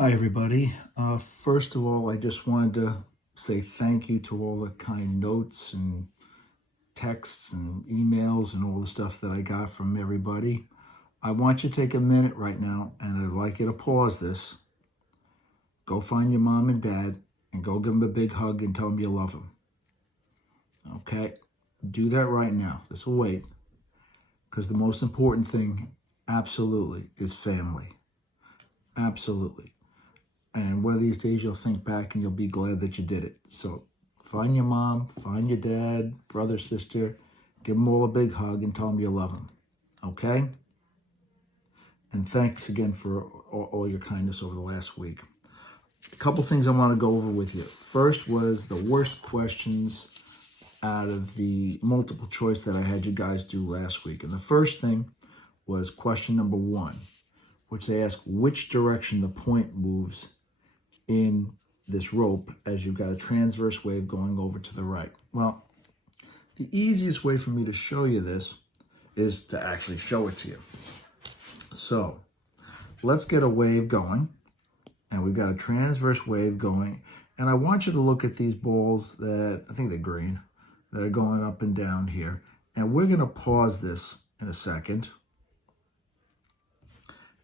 Hi, everybody. First of all, I just wanted to say thank you to all the kind notes and texts and emails and all the stuff that I got from everybody. I want you to take a minute right now, and I'd like you to pause this. Go find your mom and dad and go give them a big hug and tell them you love them. Okay? Do that right now. This will wait, because the most important thing, absolutely, is family. Absolutely. And one of these days you'll think back and you'll be glad that you did it. So find your mom, find your dad, brother, sister, give them all a big hug and tell them you love them. Okay? And thanks again for all your kindness over the last week. A couple things I want to go over with you. First was the worst questions out of the multiple choice that I had you guys do last week. And the first thing was question number 1, which they ask which direction the point moves in this rope as you've got a transverse wave going over to the right. Well, the easiest way for me to show you this is to actually show it to you. So let's get a wave going, and we've got a transverse wave going, and I want you to look at these balls that, I think they're green, that are going up and down here. And we're going to pause this in a second.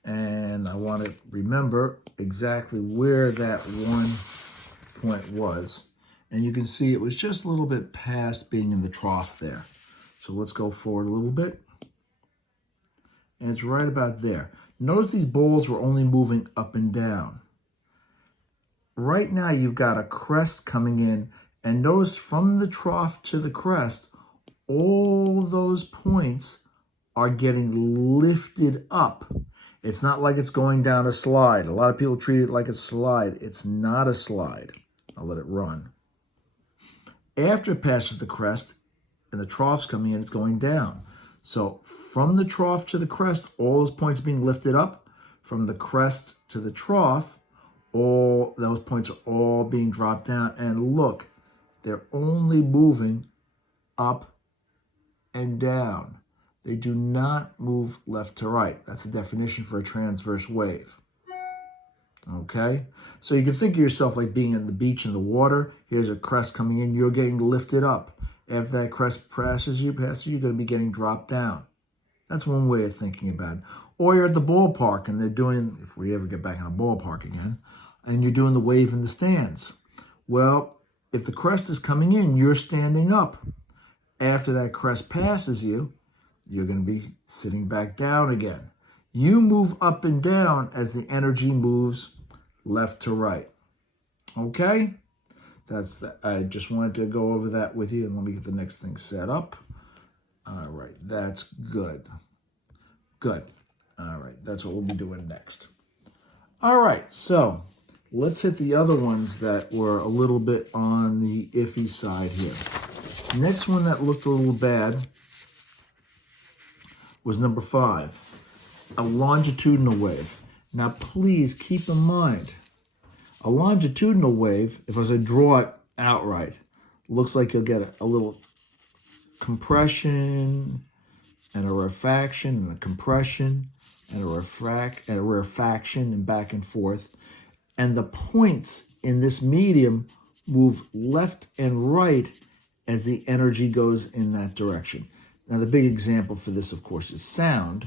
And I want to remember exactly where that one point was. And you can see it was just a little bit past being in the trough there. So let's go forward a little bit. And it's right about there. Notice these balls were only moving up and down. Right now you've got a crest coming in. And notice from the trough to the crest, all those points are getting lifted up. It's not like it's going down a slide. A lot of people treat it like a slide. It's not a slide. I'll let it run. After it passes the crest and the trough's coming in, it's going down. So from the trough to the crest, all those points are being lifted up. From the crest to the trough, all those points are all being dropped down. And look, they're only moving up and down. They do not move left to right. That's the definition for a transverse wave. Okay? So you can think of yourself like being on the beach in the water. Here's a crest coming in. You're getting lifted up. After that crest passes you, you're going to be getting dropped down. That's one way of thinking about it. Or you're at the ballpark and they're doing, if we ever get back in a ballpark again, and you're doing the wave in the stands. Well, if the crest is coming in, you're standing up. After that crest passes you, you're going to be sitting back down again. You move up and down as the energy moves left to right. Okay? I just wanted to go over that with you, and let me get the next thing set up. All right, that's good. Good. All right, that's what we'll be doing next. All right, so let's hit the other ones that were a little bit on the iffy side here. Next one that looked a little bad was number 5, a longitudinal wave. Now, please keep in mind, a longitudinal wave, if I was to draw it outright, looks like you'll get a little compression and a rarefaction and a compression and a rarefaction and back and forth. And the points in this medium move left and right as the energy goes in that direction. Now, the big example for this, of course, is sound,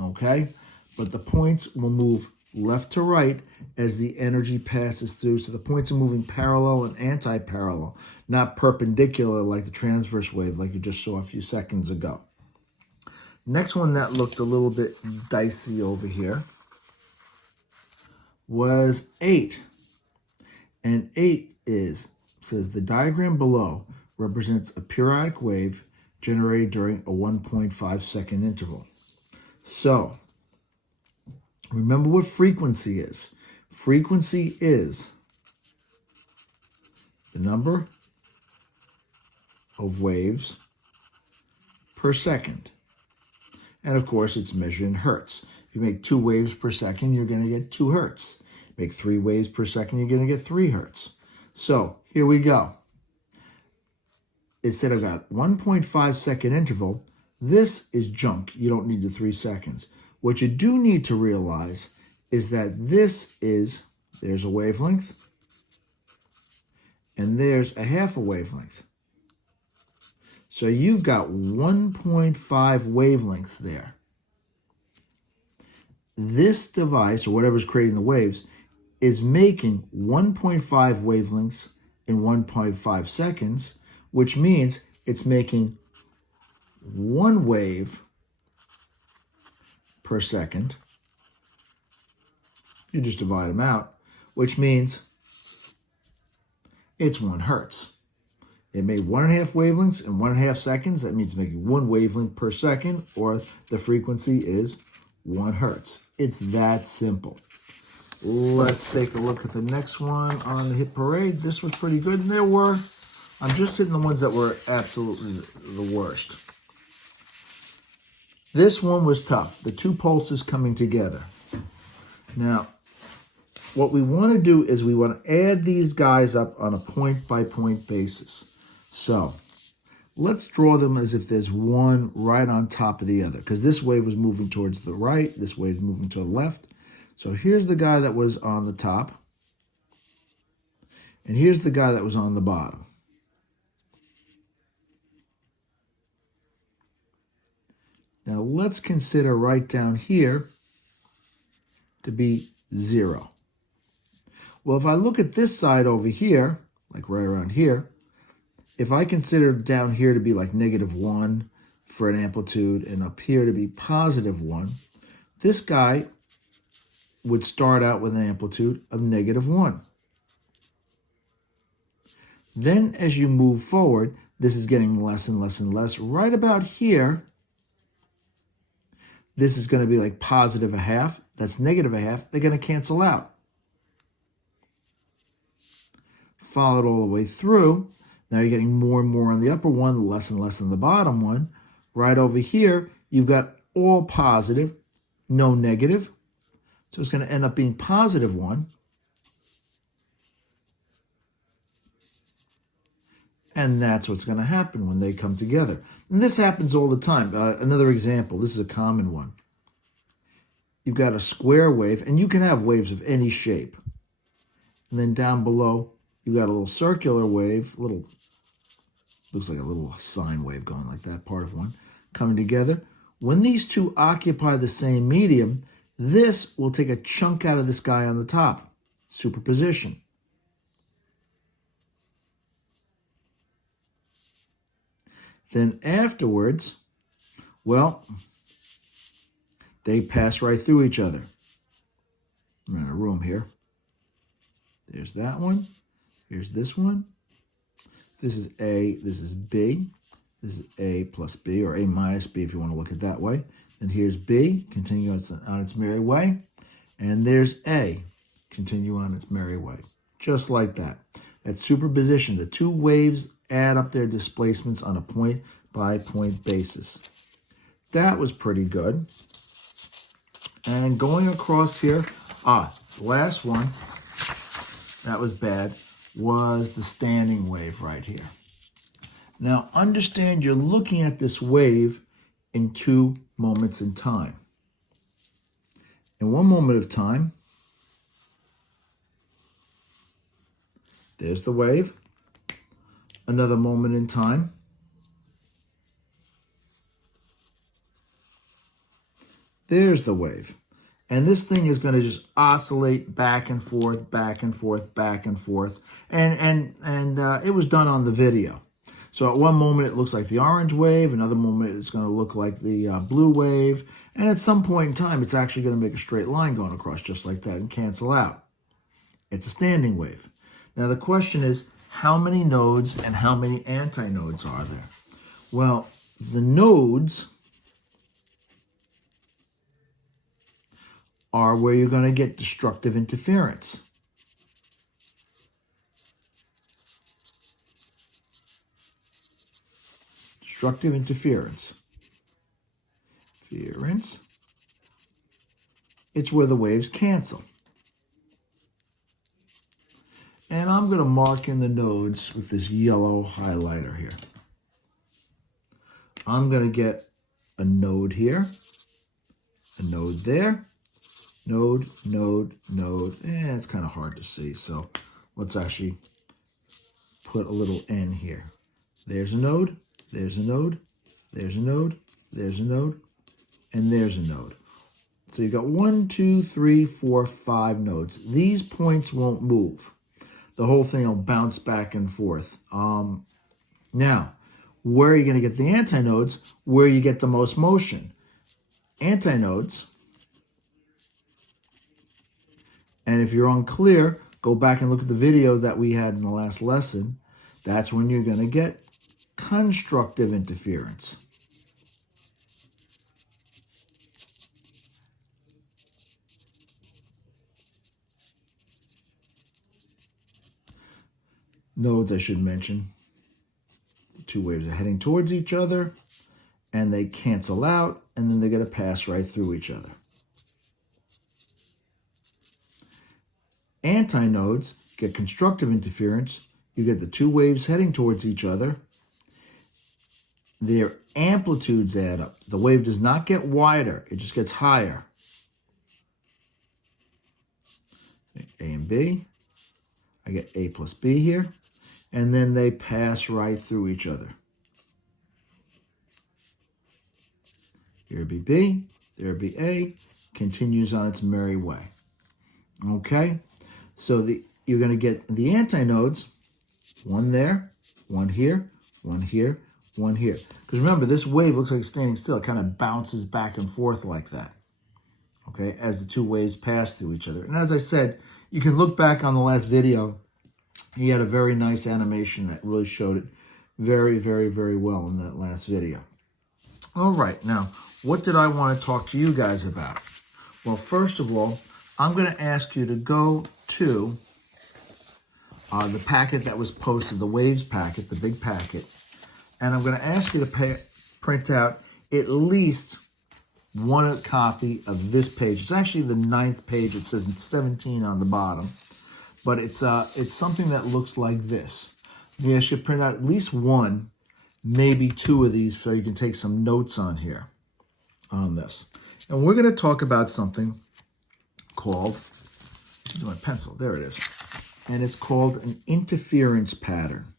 okay? But the points will move left to right as the energy passes through. So the points are moving parallel and anti-parallel, not perpendicular like the transverse wave like you just saw a few seconds ago. Next one that looked a little bit dicey over here was 8. And 8 says the diagram below represents a periodic wave generated during a 1.5 second interval. So, remember what frequency is. Frequency is the number of waves per second. And of course, it's measured in hertz. If you make 2 waves per second, you're going to get 2 hertz. Make 3 waves per second, you're going to get 3 hertz. So, here we go. It said I've got 1.5 second interval. This is junk. You don't need the 3 seconds. What you do need to realize is that there's a wavelength, and there's a half a wavelength. So you've got 1.5 wavelengths there. This device, or whatever's creating the waves, is making 1.5 wavelengths in 1.5 seconds, which means it's making one wave per second. You just divide them out, which means it's 1 hertz. It made 1.5 wavelengths in 1.5 seconds. That means making 1 wavelength per second, or the frequency is 1 hertz. It's that simple. Let's take a look at the next one on the hit parade. This was pretty good, and I'm just hitting the ones that were absolutely the worst. This one was tough, the 2 pulses coming together. Now, what we want to do is we want to add these guys up on a point-by-point basis. So, let's draw them as if there's one right on top of the other, because this wave was moving towards the right, this wave is moving to the left. So here's the guy that was on the top, and here's the guy that was on the bottom. Now let's consider right down here to be 0. Well, if I look at this side over here, like right around here, if I consider down here to be like -1 for an amplitude and up here to be +1, this guy would start out with an amplitude of -1. Then as you move forward, this is getting less and less and less. Right about here, this is going to be like +0.5. That's -0.5. They're going to cancel out. Follow it all the way through. Now you're getting more and more on the upper one, less and less on the bottom one. Right over here, you've got all positive, no negative. So it's going to end up being +1. And that's what's going to happen when they come together. And this happens all the time. Another example, this is a common one. You've got a square wave, and you can have waves of any shape. And then down below, you've got a little circular wave, looks like a little sine wave going like that, part of one, coming together. When these two occupy the same medium, this will take a chunk out of this guy on the top. Superposition. Then afterwards, well, they pass right through each other. I'm in a room here. There's that one. Here's this one. This is A, this is B. This is A plus B, or A minus B if you want to look at it that way. And here's B, continue on its merry way. And there's A, continue on its merry way. Just like that. That's superposition. The 2 waves add up their displacements on a point-by-point basis. That was pretty good. And going across here, the last one, that was bad, was the standing wave right here. Now, understand you're looking at this wave in 2 moments in time. In one moment of time, there's the wave. Another moment in time, there's the wave. And this thing is going to just oscillate back and forth, back and forth, back and forth. And it was done on the video. So at one moment it looks like the orange wave, another moment it's going to look like the blue wave, and at some point in time it's actually going to make a straight line going across just like that and cancel out. It's a standing wave. Now the question is, how many nodes and how many antinodes are there? Well, the nodes are where you're going to get destructive interference. Destructive interference. It's where the waves cancel. And I'm going to mark in the nodes with this yellow highlighter here. I'm going to get a node here, a node there, node, node, node. It's kind of hard to see, so let's actually put a little N here. There's a node, there's a node, there's a node, there's a node, and there's a node. So you've got 1, 2, 3, 4, 5 nodes. These points won't move. The whole thing will bounce back and forth. Now, where are you going to get the antinodes? Where you get the most motion. Antinodes, and if you're unclear, go back and look at the video that we had in the last lesson. That's when you're going to get constructive interference. Nodes, I should mention. The two waves are heading towards each other, and they cancel out, and then they're going to pass right through each other. Antinodes get constructive interference. You get the two waves heading towards each other. Their amplitudes add up. The wave does not get wider, it just gets higher. A and B. I get A plus B here. And then they pass right through each other. Here be B, there be A, continues on its merry way. Okay? So you're going to get the antinodes, one there, one here, one here, one here. Because remember, this wave looks like it's standing still. It kind of bounces back and forth like that, okay, as the two waves pass through each other. And as I said, you can look back on the last video. He had a very nice animation that really showed it very, very, very well in that last video. All right, now, what did I want to talk to you guys about? Well, first of all, I'm going to ask you to go to the packet that was posted, the Waves packet, the big packet, and I'm going to ask you to print out at least one copy of this page. It's actually the 9th page. It says 17 on the bottom. But it's something that looks like this. You should print out at least one, maybe two of these so you can take some notes on here, on this. And we're going to talk about something called, my pencil, there it is. And it's called an interference pattern.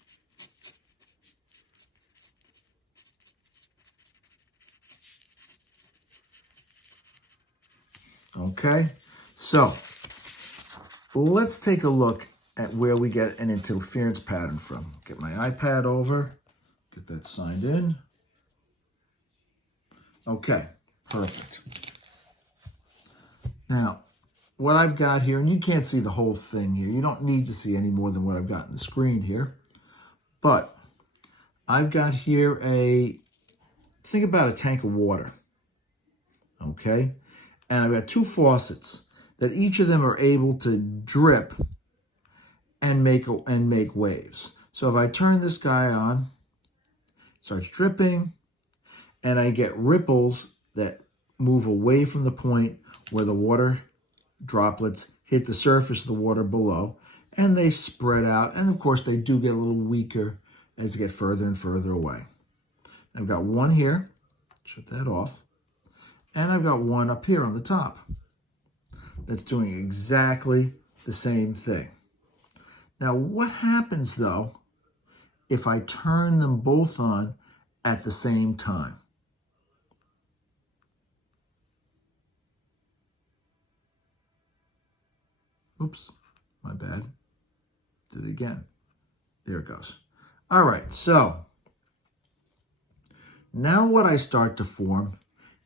Okay, so let's take a look at where we get an interference pattern from. Get my iPad over, get that signed in. Okay, perfect. Now, what I've got here, and you can't see the whole thing here. You don't need to see any more than what I've got on the screen here. But I've got here think about a tank of water, okay? And I've got two faucets that each of them are able to drip and make waves. So if I turn this guy on, it starts dripping, and I get ripples that move away from the point where the water droplets hit the surface of the water below, and they spread out, and of course they do get a little weaker as they get further and further away. I've got one here, shut that off, and I've got one up here on the top that's doing exactly the same thing. Now, what happens, though, if I turn them both on at the same time? Oops, my bad. Did it again. There it goes. All right, so now what I start to form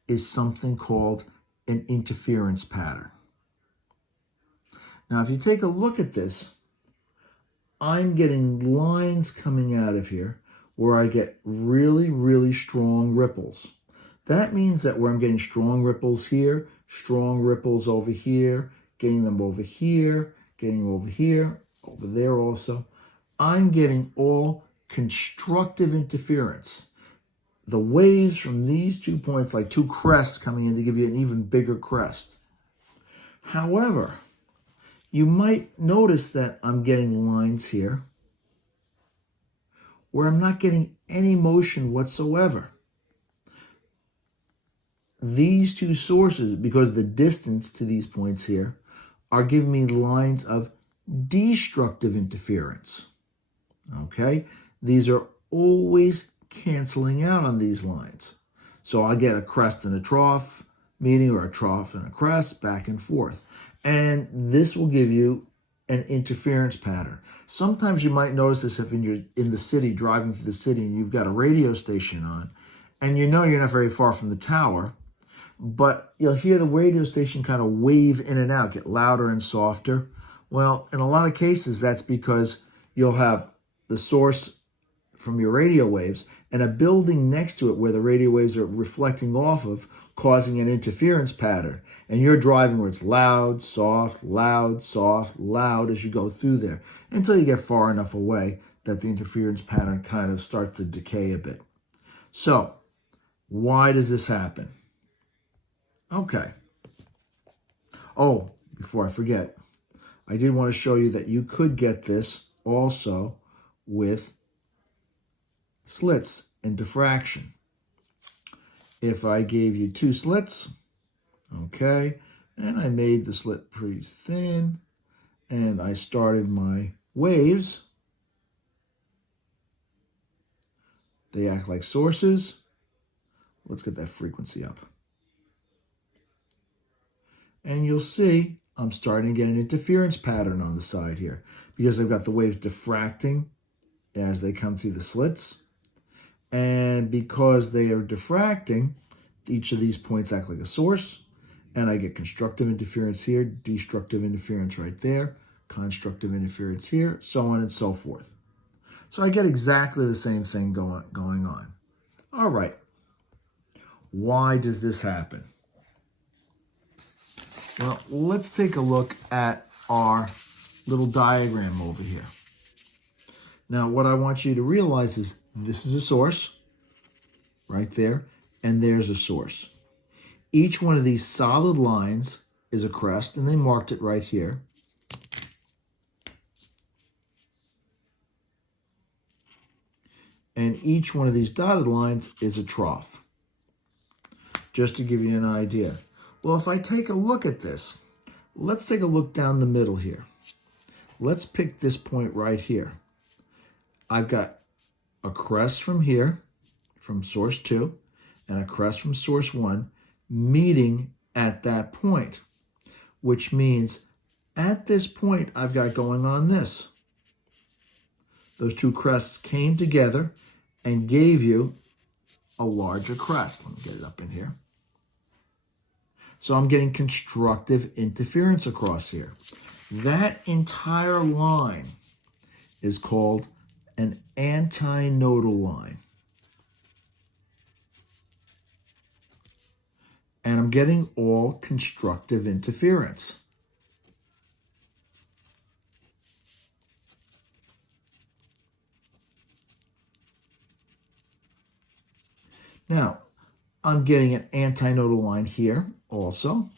is something called an interference pattern. Now, if you take a look at this, I'm getting lines coming out of here where I get really, really strong ripples. That means that where I'm getting strong ripples here, strong ripples over here, getting them over here, getting them over here, over there also, I'm getting all constructive interference. The waves from these 2 points, like two crests coming in to give you an even bigger crest. However, you might notice that I'm getting lines here where I'm not getting any motion whatsoever. these two sources, because the distance to these points here, are giving me lines of destructive interference. Okay? These are always canceling out on these lines. So I get a crest and a trough meeting, or a trough and a crest, back and forth. And this will give you an interference pattern. Sometimes you might notice this if you're in the city, driving through the city, and you've got a radio station on, and you know you're not very far from the tower, but you'll hear the radio station kind of wave in and out, get louder and softer. Well, in a lot of cases, that's because you'll have the source from your radio waves and a building next to it where the radio waves are reflecting off of, causing an interference pattern. And you're driving where it's loud, soft, loud as you go through there, until you get far enough away that the interference pattern kind of starts to decay a bit. So, why does this happen? Okay. Oh, before I forget, I did want to show you that you could get this also with slits and diffraction. If I gave you two slits, okay, and I made the slit pretty thin, and I started my waves, they act like sources. Let's get that frequency up. And you'll see I'm starting to get an interference pattern on the side here, because I've got the waves diffracting as they come through the slits. And because they are diffracting, each of these points act like a source, and I get constructive interference here, destructive interference right there, constructive interference here, so on and so forth. So I get exactly the same thing going on. All right. Why does this happen? Well, let's take a look at our little diagram over here. Now, what I want you to realize is this is a source right there, and there's a source. Each one of these solid lines is a crest, and they marked it right here. And each one of these dotted lines is a trough, just to give you an idea. Well, if I take a look at this, let's take a look down the middle here. Let's pick this point right here. I've got a crest from here, from source 2, and a crest from source 1 meeting at that point, which means at this point I've got going on this. Those two crests came together and gave you a larger crest. Let me get it up in here. So I'm getting constructive interference across here. That entire line is called an antinodal line. And I'm getting all constructive interference. Now, I'm getting an antinodal line here also.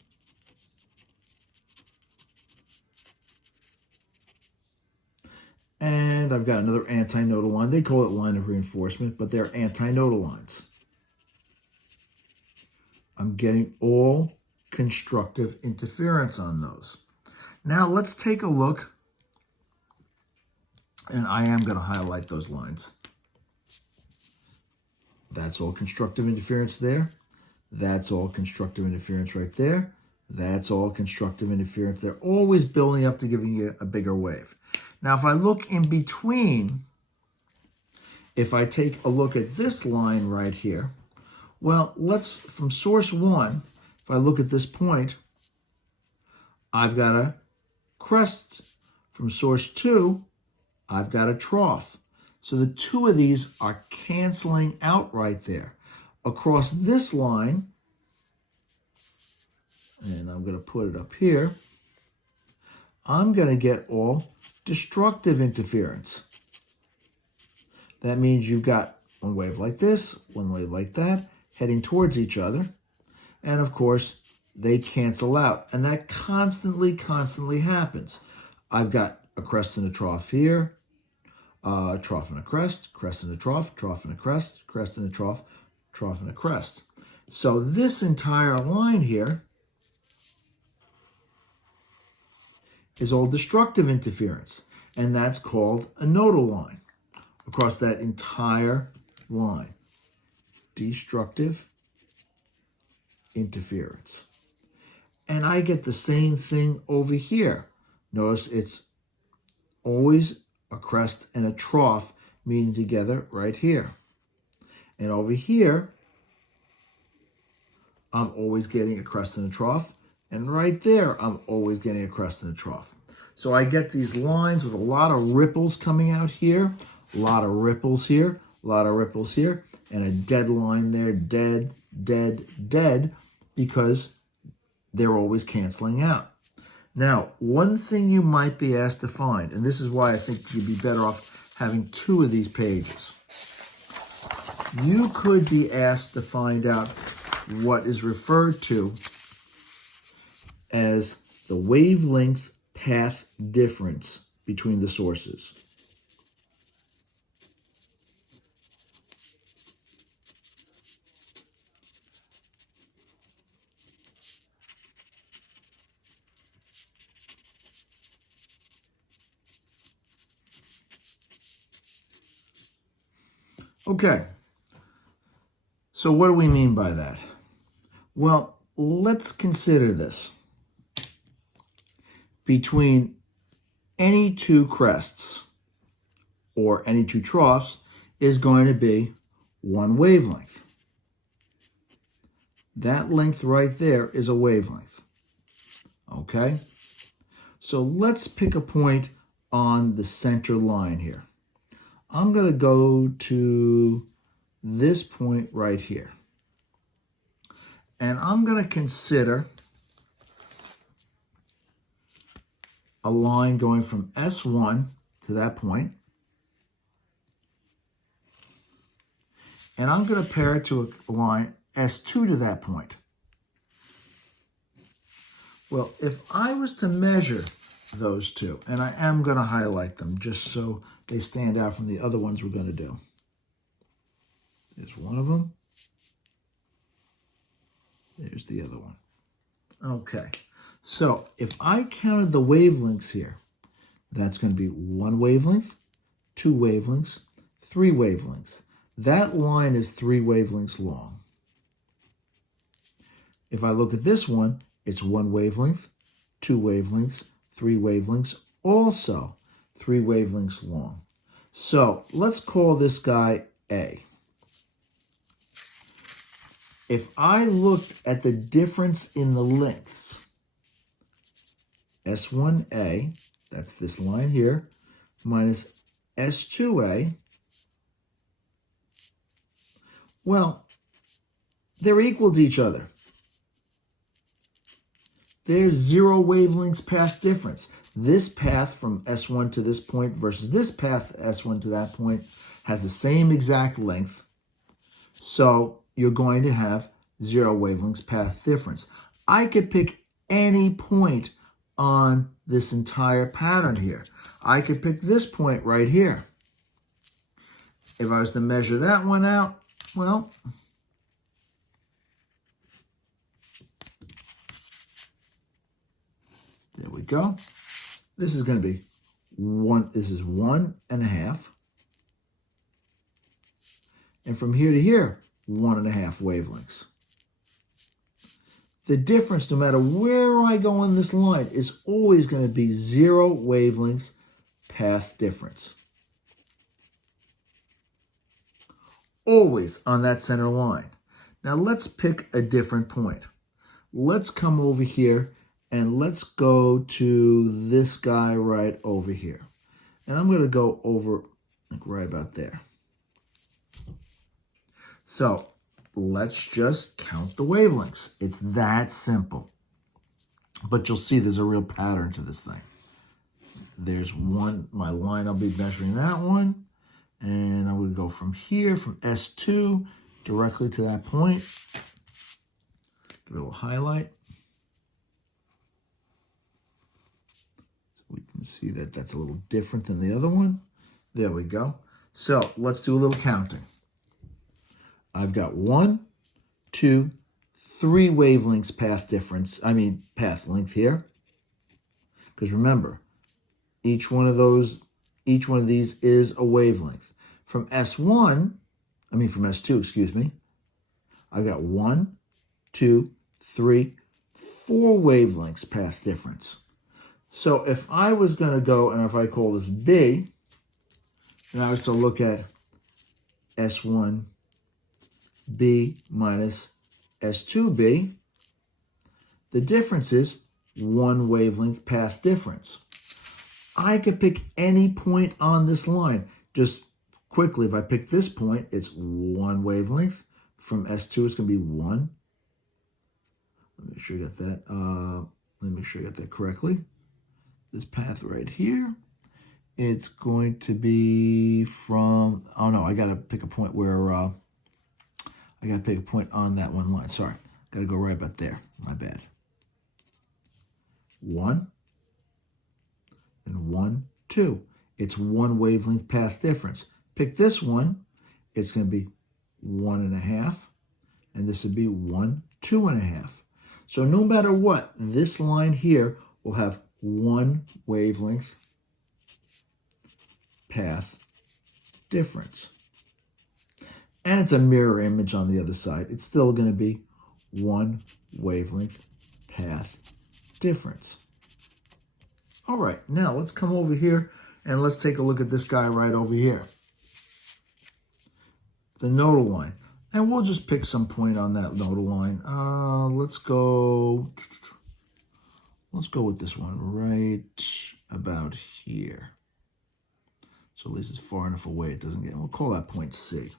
And I've got another antinodal line. They call it line of reinforcement, but they're antinodal lines. I'm getting all constructive interference on those. Now let's take a look, and I am going to highlight those lines. That's all constructive interference there. That's all constructive interference right there. That's all constructive interference. They're always building up to giving you a bigger wave. Now, if I look in between, if I take a look at this line right here, well, let's, from source 1, if I look at this point, I've got a crest. From source 2, I've got a trough. So the two of these are canceling out right there. Across this line, and I'm going to put it up here, I'm going to get all destructive interference. That means you've got one wave like this, one wave like that, heading towards each other. And of course, they cancel out. And that constantly happens. I've got a crest and a trough here, a trough and a crest and a trough and a crest and a trough and a trough and a crest. So this entire line here is all destructive interference, and that's called a nodal line across that entire line. Destructive interference. And I get the same thing over here. Notice it's always a crest and a trough meeting together right here. And over here, I'm always getting a crest and a trough. And right there, I'm always getting a crest and a trough. So I get these lines with a lot of ripples coming out here, a lot of ripples here, a lot of ripples here, and a dead line there, dead, dead, dead, because they're always canceling out. Now, one thing you might be asked to find, and this is why I think you'd be better off having 2 of these pages. You could be asked to find out what is referred to as the wavelength path difference between the sources. Okay, so what do we mean by that? Well, let's consider this. Between any 2 crests or any 2 troughs is going to be 1 wavelength. That length right there is a wavelength. Okay? So let's pick a point on the center line here. I'm going to go to this point right here. And I'm going to consider a line going from S1 to that point. And I'm going to pair it to a line S2 to that point. Well, if I was to measure those 2, and I am going to highlight them just so they stand out from the other ones we're going to do. There's one of them. There's the other one. Okay, so if I counted the wavelengths here, that's going to be 1 wavelength, 2 wavelengths, 3 wavelengths. That line is 3 wavelengths long. If I look at this one, it's 1 wavelength, 2 wavelengths, 3 wavelengths, also 3 wavelengths long. So let's call this guy A. If I looked at the difference in the lengths, S1A, that's this line here, minus S2A, well, they're equal to each other. There's 0 wavelengths path difference. This path from S1 to this point versus this path S1 to that point has the same exact length. So you're going to have 0 wavelengths path difference. I could pick any point on this entire pattern here. I could pick this point right here. If I was to measure that one out, well, there we go. This is going to be 1, this is 1.5. And from here to here, 1.5 wavelengths. The difference, no matter where I go on this line, is always going to be 0 wavelengths path difference. Always on that center line. Now let's pick a different point. Let's come over here and let's go to this guy right over here. And I'm going to go over like right about there. So let's just count the wavelengths. It's that simple. But you'll see there's a real pattern to this thing. There's one, my line, I'll be measuring that one. And I'm going to go from here, from S2, directly to that point. Give it a little highlight. We can see that that's a little different than the other one. There we go. So let's do a little counting. I've got 1, 2, 3 wavelengths path difference, path length here. Because remember, each one of these is a wavelength. From S2, excuse me, I've got 1, 2, 3, 4 wavelengths path difference. So if I was going to go, and if I call this B, and I was to look at S1B minus S2B, the difference is 1 wavelength path difference. I could pick any point on this line. Just quickly, if I pick this point, it's 1 wavelength. From S2, it's going to be 1. Let me make sure you got that. Let me make sure you got that correctly. This path right here, it's going to be from, oh no, I got to pick a point where, I got to pick a point on that one line. Sorry, got to go right about there. My bad. 1 and 1, 2. It's 1 wavelength path difference. Pick this one, it's going to be 1.5, and this would be 1, 2.5. So no matter what, this line here will have 1 wavelength path difference. And it's a mirror image on the other side. It's still going to be 1 wavelength path difference. All right, now let's come over here and let's take a look at this guy right over here. The nodal line. And we'll just pick some point on that nodal line. Let's go with this one right about here. So at least it's far enough away it doesn't get, we'll call that point C.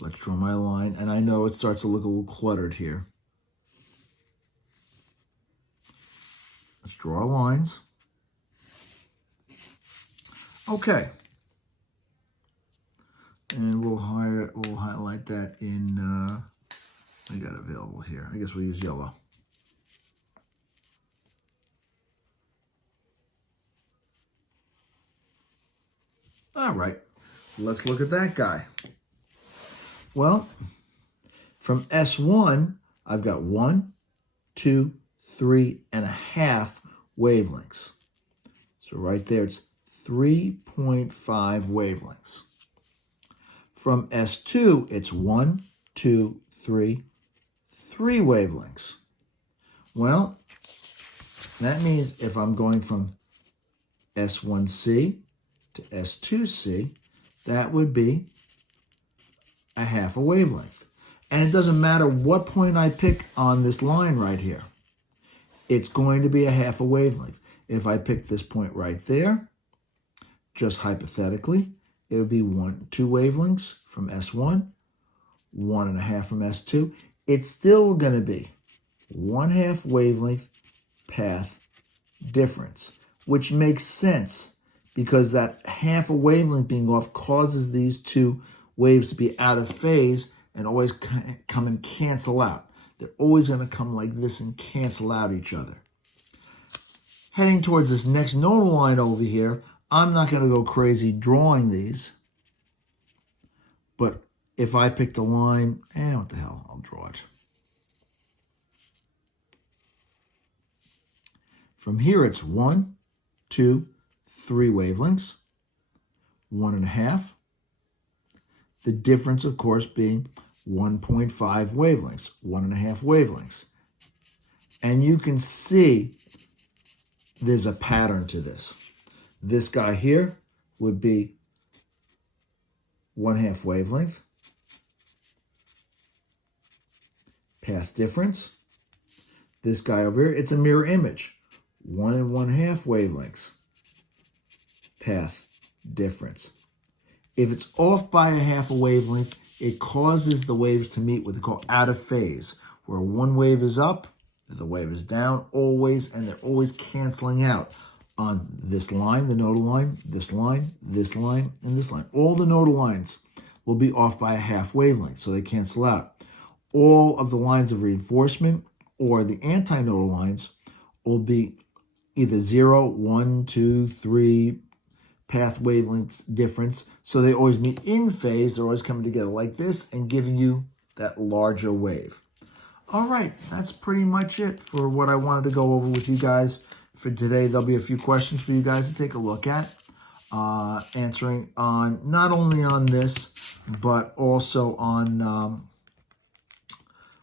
Let's draw my line, and I know it starts to look a little cluttered here. Let's draw lines. Okay. And we'll highlight that in, I got it available here. I guess we'll use yellow. All right, let's look at that guy. Well, from S1, I've got 1, 2, 3.5 wavelengths. So right there, it's 3.5 wavelengths. From S2, it's 1, 2, 3 wavelengths. Well, that means if I'm going from S1C to S2C, that would be a half a wavelength. And it doesn't matter what point I pick on this line right here. It's going to be a half a wavelength. If I pick this point right there, just hypothetically, it would be 2 wavelengths from S1, 1.5 from S2. It's still going to be 1/2 wavelength path difference, which makes sense because that half a wavelength being off causes these two waves to be out of phase and always come and cancel out. They're always going to come like this and cancel out each other. Heading towards this next nodal line over here, I'm not going to go crazy drawing these. But if I picked a line, what the hell, I'll draw it. From here, it's 1, 2, 3 wavelengths, 1.5. The difference, of course, being 1.5 wavelengths, 1.5 wavelengths. And you can see there's a pattern to this. This guy here would be 1/2 wavelength, path difference. This guy over here, it's a mirror image, 1 1/2 wavelengths, path difference. If it's off by a half a wavelength, it causes the waves to meet what they call out of phase, where one wave is up, the wave is down always, and they're always canceling out on this line, the nodal line, this line, this line, and this line. All the nodal lines will be off by a half wavelength, so they cancel out. All of the lines of reinforcement or the antinodal lines will be either 0, 1, 2, 3 path wavelengths difference, so they always meet in phase. They're always coming together like this and giving you that larger wave. All right, that's pretty much it for what I wanted to go over with you guys for today. There'll be a few questions for you guys to take a look at, answering on not only on this, but also on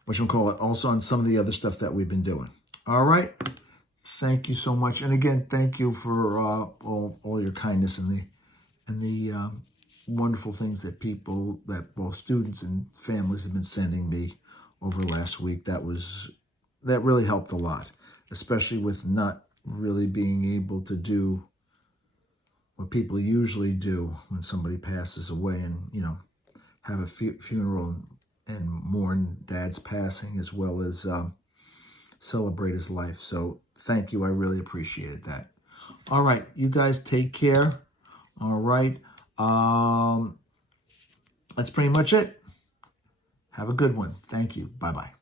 also on some of the other stuff that we've been doing. All right, thank you so much, and again, thank you for all your kindness and the wonderful things that both students and families have been sending me over last week. That really helped a lot, especially with not really being able to do what people usually do when somebody passes away, and have a funeral and mourn Dad's passing, as well as celebrate his life. So thank you. I really appreciated that. All right, you guys take care. All right. That's pretty much it. Have a good one. Thank you. Bye-bye.